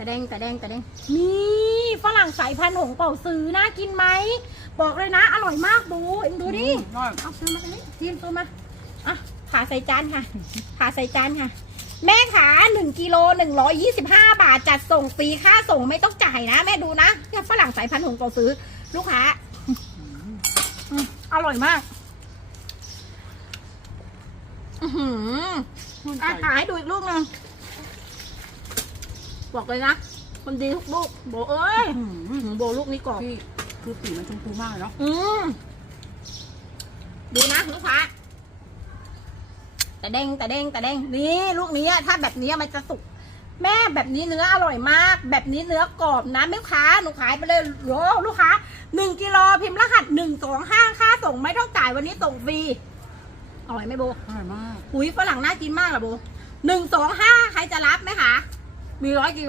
แต่แดงแต่แดงแต่แดงนี่ฝรั่งสายพันธุ์หงเป่าซื้อน่ากินไหม บอกเลยนะ อร่อยมากดูเอ็งดูดิอร่อยเอาซื้อมาตรงนี้ทีมซื้อมาอะผ่าใส่จานค่ะผ่าใส่จานค่ะ แม่ขาหนึ่งกิโลหนึ่งร้อยยี่สิบห้าบาทจัดส่งฟรีค่าส่งไม่ต้องจ่ายนะ แม่ดูนะเนี่ยฝรั่งสายพันธุ์หงเป่าซื้อ ลูกค้าอืมอร่อยมากอือหือชื่นใจอะหาให้ดูอีกลูกหนึง บอกเลยนะคนดีทุกลูกโบเอ้ยอืมอื้อหือโบลูกนี้กรอบพี่คือสีมันชมพูมากเลยเนาะอืมดูนะลูกค้าแต่เด้งแต่เด้งแต่เด้งนี่ลูกนี้อะถ้าแบบนี้มันจะสุก แม่แบบนี้เนื้ออร่อยมาก แบบนี้เนื้อกรอบนะแม่ค้าหนูขายไปเลยโหลูกค้าหนึ่งกิโลพิมพ์รหัสหนึ่งสองห้าค่าส่งไม่ต้องจ่ายวันนี้ส่งฟรีอร่อยไหมโบอร่อยมากอุ้ยฝรั่งน่ากินมากเหรอโบหนึ่งสองห้าใครจะรับไหมคะ มีร้อยกิโล